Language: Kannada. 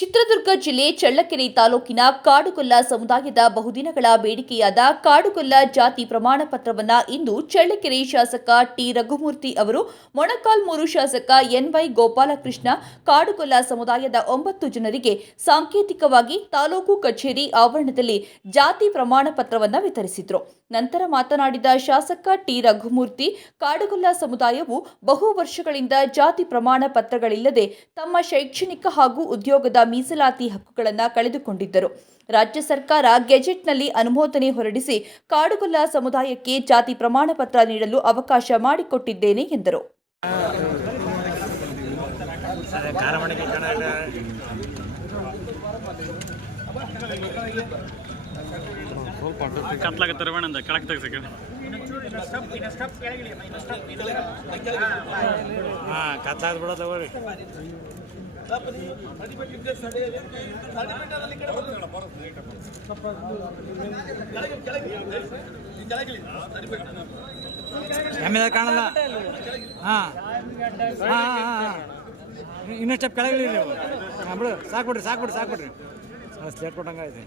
ಚಿತ್ರದುರ್ಗ ಜಿಲ್ಲೆ ಚಳ್ಳಕೆರೆ ತಾಲೂಕಿನ ಕಾಡುಗೊಲ್ಲ ಸಮುದಾಯದ ಬಹುದಿನಗಳ ಬೇಡಿಕೆಯಾದ ಕಾಡುಗೊಲ್ಲ ಜಾತಿ ಪ್ರಮಾಣ ಪತ್ರವನ್ನು ಇಂದು ಚಳ್ಳಕೆರೆ ಶಾಸಕ ಟಿ ರಘುಮೂರ್ತಿ ಅವರು, ಮೊಳಕಾಲ್ಮೂರು ಶಾಸಕ ಎನ್ವೈ ಗೋಪಾಲಕೃಷ್ಣ ಕಾಡುಗೊಲ್ಲ ಸಮುದಾಯದ 9 ಜನರಿಗೆ ಸಾಂಕೇತಿಕವಾಗಿ ತಾಲೂಕು ಕಚೇರಿ ಆವರಣದಲ್ಲಿ ಜಾತಿ ಪ್ರಮಾಣ ಪತ್ರವನ್ನು ವಿತರಿಸಿದರು. ನಂತರ ಮಾತನಾಡಿದ ಶಾಸಕ ಟಿ ರಘುಮೂರ್ತಿ, ಕಾಡುಗೊಲ್ಲ ಸಮುದಾಯವು ಬಹು ವರ್ಷಗಳಿಂದ ಜಾತಿ ಪ್ರಮಾಣ ಪತ್ರಗಳಿಲ್ಲದೆ ತಮ್ಮ ಶೈಕ್ಷಣಿಕ ಹಾಗೂ ಉದ್ಯೋಗದ ಮೀಸಲಾತಿ ಹಕ್ಕುಗಳನ್ನು ಕಳೆದುಕೊಂಡಿದ್ದರು. ರಾಜ್ಯ ಸರ್ಕಾರ ಗೆಜೆಟ್ನಲ್ಲಿ ಅನುಮೋದನೆ ಹೊರಡಿಸಿ ಕಾಡುಗೊಲ್ಲ ಸಮುದಾಯಕ್ಕೆ ಜಾತಿ ಪ್ರಮಾಣ ಪತ್ರ ನೀಡಲು ಅವಕಾಶ ಮಾಡಿಕೊಟ್ಟಿದ್ದೇನೆ ಎಂದರು. ಕಾಣಲ್ಲ. ಇನ್ನಷ್ಟು ಕೆಳಗಿಳಿ ನೀವು. ಬಿಡು, ಸಾಕ್ಬಿಡ್ರಿ ಸ್ಲೇಟ್ ಕೊಟ್ಟಂಗೆ ಐತೆ.